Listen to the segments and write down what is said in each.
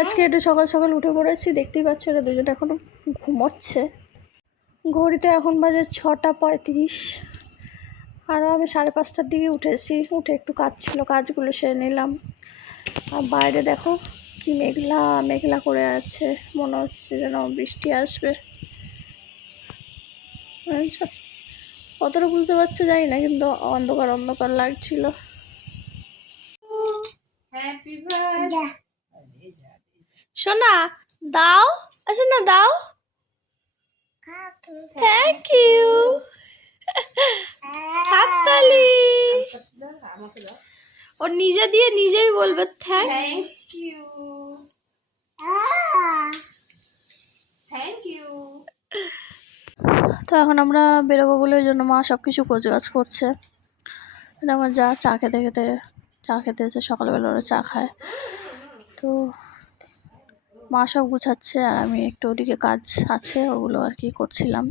আজকে একটু সকাল সকাল উঠে পড়েছি, দেখতেই পাচ্ছ এরা দুজন এখনও ঘুমোচ্ছে। ঘড়িতে এখন বাজে ছটা পঁয়ত্রিশ। আরও আমি সাড়ে পাঁচটার দিকে উঠেছি, উঠে একটু কাজ ছিল, কাজগুলো সেরে নিলাম। আর বাইরে দেখো কি মেঘলা মেঘলা করে আছে, মনে হচ্ছে যেন বৃষ্টি আসবে। বুঝেছ? কতটা বুঝতে পারছ জানি না, কিন্তু অন্ধকার অন্ধকার লাগছিল। সোনা দাও আচ্ছা না দাও। থ্যাংক ইউ হাততালি। ও নিজে দিয়ে নিজেই বলবে thank thank you thank you তো এখন আমরা বেরোবো বলে ওই জন্য মা সব কিছু কোচগাছ করছে। এটা আমার যা চা খেতে খেতে চা খেতে এসে সকালবেলা ওরা চা খায়। তো মা সব গুছাচ্ছে আর আমি একটু ওদিকে কাজ আছে ওগুলো আর কি করছিলাম।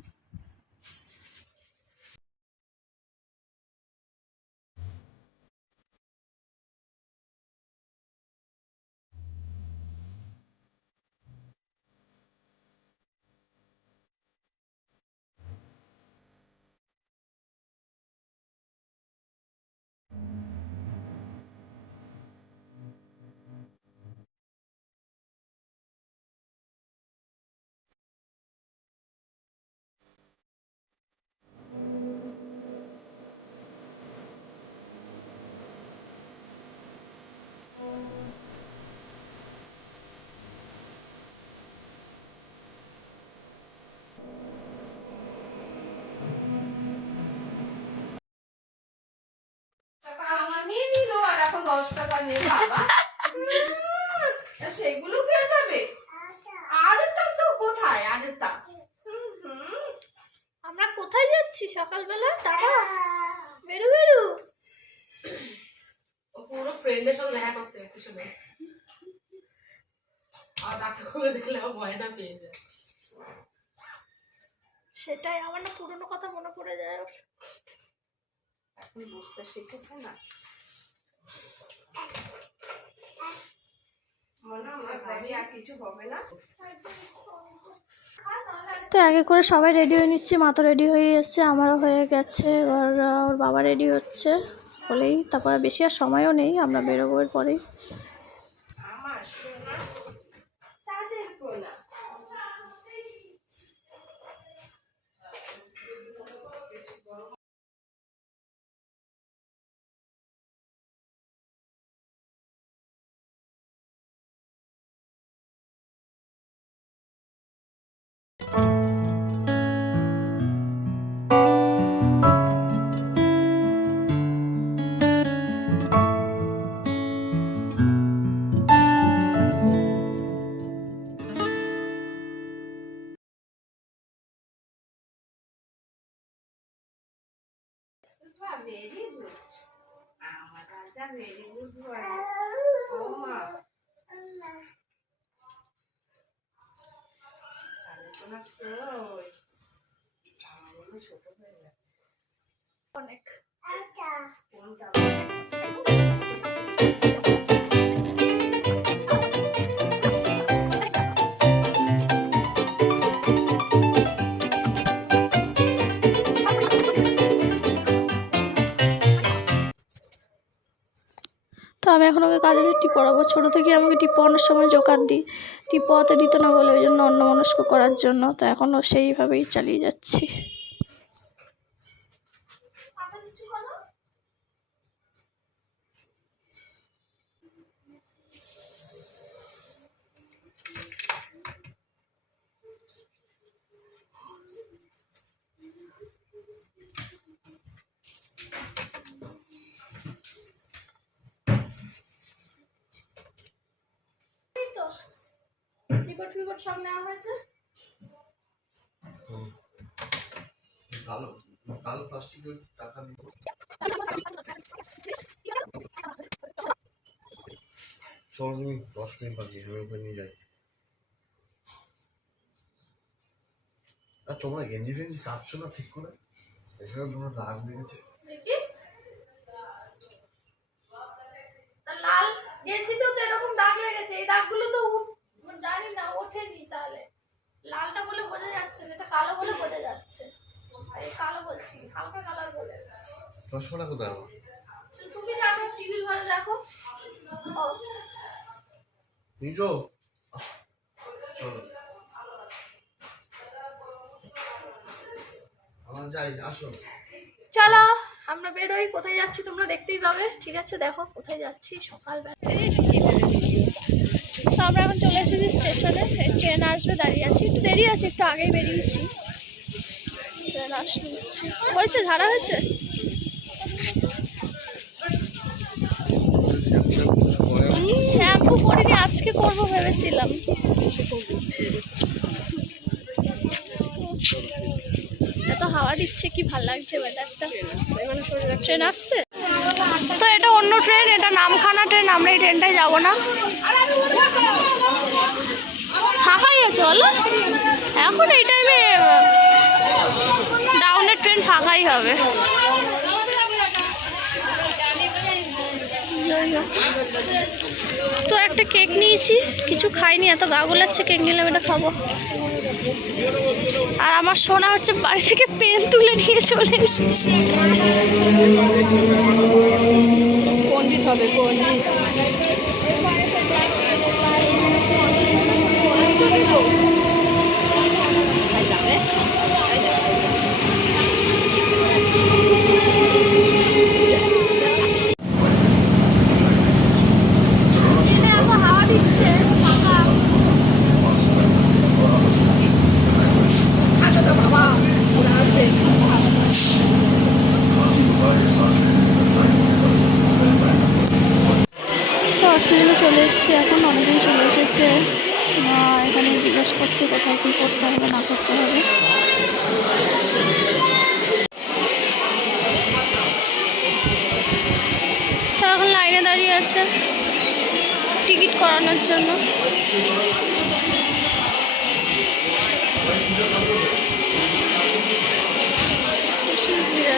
দশ টাকা বাবা। সেগুলো কে যাবে আরেকটা তো কোথায়? আরেকটা আমরা কোথায় যাচ্ছি সকালবেলা? টাকা বেরু বেরু। ও পুরো ফ্রেন্ডের সঙ্গে দেখা করতে গেছে শুনে। আর রাতে করে দেখলে আমার ভয়টা পেয়ে যায়। সেটাই আমার না পুরনো কথা মনে পড়ে যায়। এখন বুঝতে শিখেছে না মনে হয় ভাবি আর কিছু হবে না তো আগে করে সবাই রেডি হয়ে নিচ্ছে, মা তো রেডি হয়ে এসছে, আমারও হয়ে গেছে, এবার ওর বাবা রেডি হচ্ছে বলেই, তারপরে বেশি আর সময়ও নেই, আমরা বেরোবো এর পরেই ভেরি গুড আমার রাজা ভেরি গুড অনেক। কোনটা? আমি এখন ওকে কাজে টিপ পড়াবো। ছোটো থেকে আমাকে টিপ পড়ানোর সময় জোকার দিই। টিপ পড়াতে দিত না বলে ওই জন্য অন্য মনস্ক করার জন্য। তো এখনও সেইভাবেই চালিয়ে যাচ্ছি রিপোর্ট ফিপোর্ট সব নেওয়া হয়েছে? কালো প্লাস্টিকের টাকা দশ মিনিট বাকি, আমি নিয়ে যাই। আর তোমরা গেঞ্জি ফেঞ্জি কাটছো না ঠিক করে? এসব তোমার দাগ লেগেছে? কালো বলে বোঝা যাচ্ছে। আরে কালো বলছি হালকা কালার বলে। রসমালাই কোথায় তুমি দেখো টিভির ঘরে দেখো। নিজ আসো। চলো আমরা বেরোই। কোথায় যাচ্ছি তোমরা দেখতেই পাবে। ঠিক আছে দেখো কোথায় যাচ্ছি? সকালবেলা। তো আমরা এখন চলে এসেছি স্টেশনে। ট্রেন আসবে, দাঁড়িয়ে আছি। একটু দেরি আছে, একটু আগেই বেরিয়েছি। হয়েছে ঝাড়া হয়েছে? শ্যাম্পু করিনি আজকে করব ভেবেছিলাম। এত হাওয়া দিচ্ছে, কি ভালো লাগছে ওয়েদারটা ট্রেন আসছে? অন্য ট্রেন এটা নামখানা ট্রেন আমরা এই ট্রেনটায় যাব না। ফাঁকাই আছে বলো? এখন এই টাইমে ডাউনের ট্রেন ফাঁকাই হবে। তো একটা কেক নিয়েছি, কিছু খাইনি, এত গা গোলাচ্ছে কেক নিলাম, এটা খাব। আর আমার সোনা হচ্ছে বাড়ি থেকে পেন তুলে নিয়ে চলে এসেছে। পণ্ডিত হবে পণ্ডিত ট্রেনে এখন অনেকদিন চলে এসেছে। এখানে জিজ্ঞেস করছে কোথায় কী করতে হবে, না করতে হবে। এখন লাইনে দাঁড়িয়ে আছে টিকিট করানোর জন্য।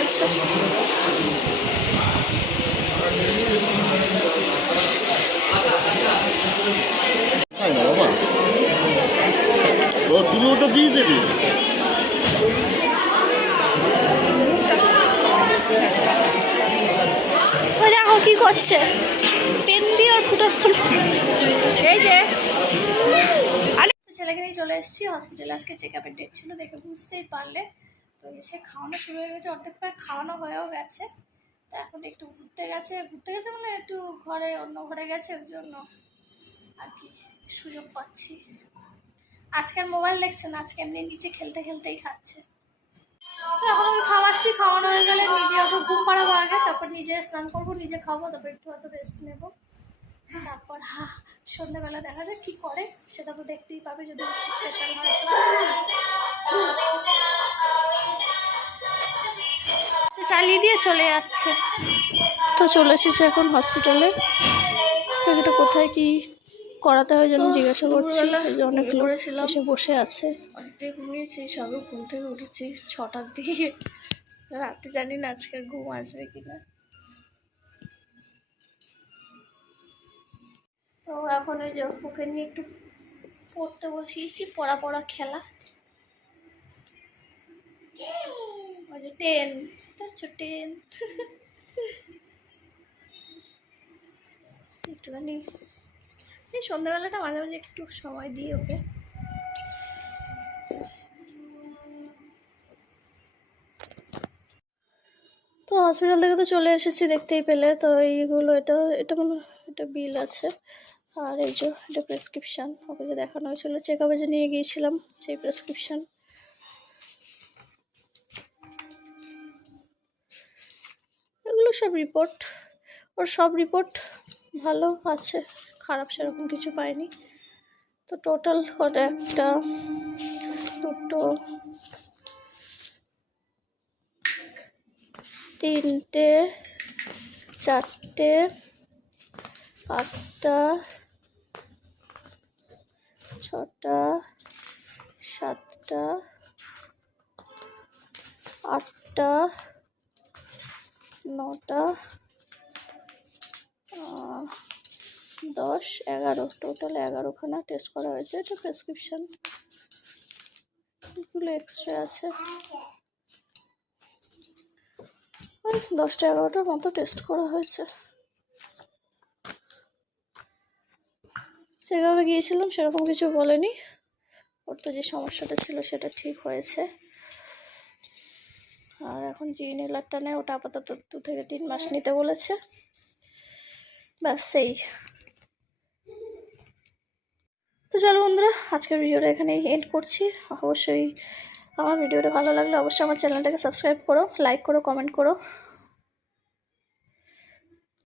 আছে ও কি করছে? পেন দিয়ে আর ফুটো এই যে। ছেলেকে নিয়ে চলে এসেছি হসপিটালে আজকে চেক আপের ডেট ছিল দেখে বুঝতেই পারলে। তো এসে খাওয়ানো শুরু হয়ে গেছে অর্ধেক প্রায় খাওয়ানো হয়েও গেছে। তো এখন একটু ঘুরতে গেছে ঘুরতে গেছে মানে একটু ঘরে অন্য ঘরে গেছে ওর জন্য আর কি সুযোগ পাচ্ছি। আজকে আর মোবাইল দেখছেন আজকে এমনি নিচে খেলতে খেলতেই খাচ্ছে। এখন খাওয়াচ্ছি, খাওয়ানো হয়ে গেলে নিজে ওকে ঘুম পাড়াবো আগে, তারপর নিজে স্নান করব, নিজে খাব তারপর একটু হয়তো রেস্ট নেব। তারপর, হা, সন্ধ্যেবেলা দেখা যায় কী করে, সেটা তো দেখতেই পাবে যদি স্পেশাল হয়। সে চালিয়ে দিয়ে চলে যাচ্ছে। তো চলে এসেছে এখন হসপিটালে তো এটা কোথায় কি করাতে হয় যেন জিজ্ঞাসা করছি অনেক লোক এসে বসে আছে। অনেকটাই ঘুমিয়েছি সবে ঘুম থেকে উঠেছি ছটার দিকে। রাতে জানি না আজকে ঘুম আসবে কিনা। তো এখন ওই যে ওকে নিয়ে একটু পড়তে বসিয়েছি পড়া পড়া খেলা। ওই যে টেন দেখছ টেন? একটুখানি এই সন্ধ্যাবেলাটা মাঝে মাঝে একটু সময় দিই ওকে। তো হসপিটাল থেকে তো চলে এসেছি, দেখতেই পেলে। তো এইগুলো, এটা এটা মনে এটা বিল আছে। আর এই যে, এটা প্রেসক্রিপশান ওকে যে দেখানো হয়েছিল চেক আপে যে নিয়ে গিয়েছিলাম সেই প্রেসক্রিপশান এগুলো সব রিপোর্ট ওর সব রিপোর্ট ভালো আছে। খারাপ সেরকম কিছু পাইনি। তো টোটাল কটা একটা দুটো তিনটে, চারটে, পাঁচটা, ছটা, সাতটা, আটটা, নটা দশ, এগারো টোটাল এগারোখানা টেস্ট করা হয়েছে। এটা প্রেসক্রিপশান এগুলো এক্সট্রা আছে। ওই দশটা এগারোটার মতো টেস্ট করা হয়েছে। যেভাবে গিয়েছিলাম সেরকম কিছু বলেনি। ওর তো যে সমস্যাটা ছিল সেটা ঠিক হয়েছে। আর এখন যে ইনহেলারটা নেয়, ওটা আপাতত দু থেকে তিন মাস নিতে বলেছে। ব্যাস সেই তো চলো বন্ধুরা, আজকের ভিডিওটা এখানে এন্ড করছি। অবশ্যই আমার ভিডিওটা ভালো লাগলে অবশ্যই আমার চ্যানেলটাকে সাবস্ক্রাইব করো লাইক করো কমেন্ট করো।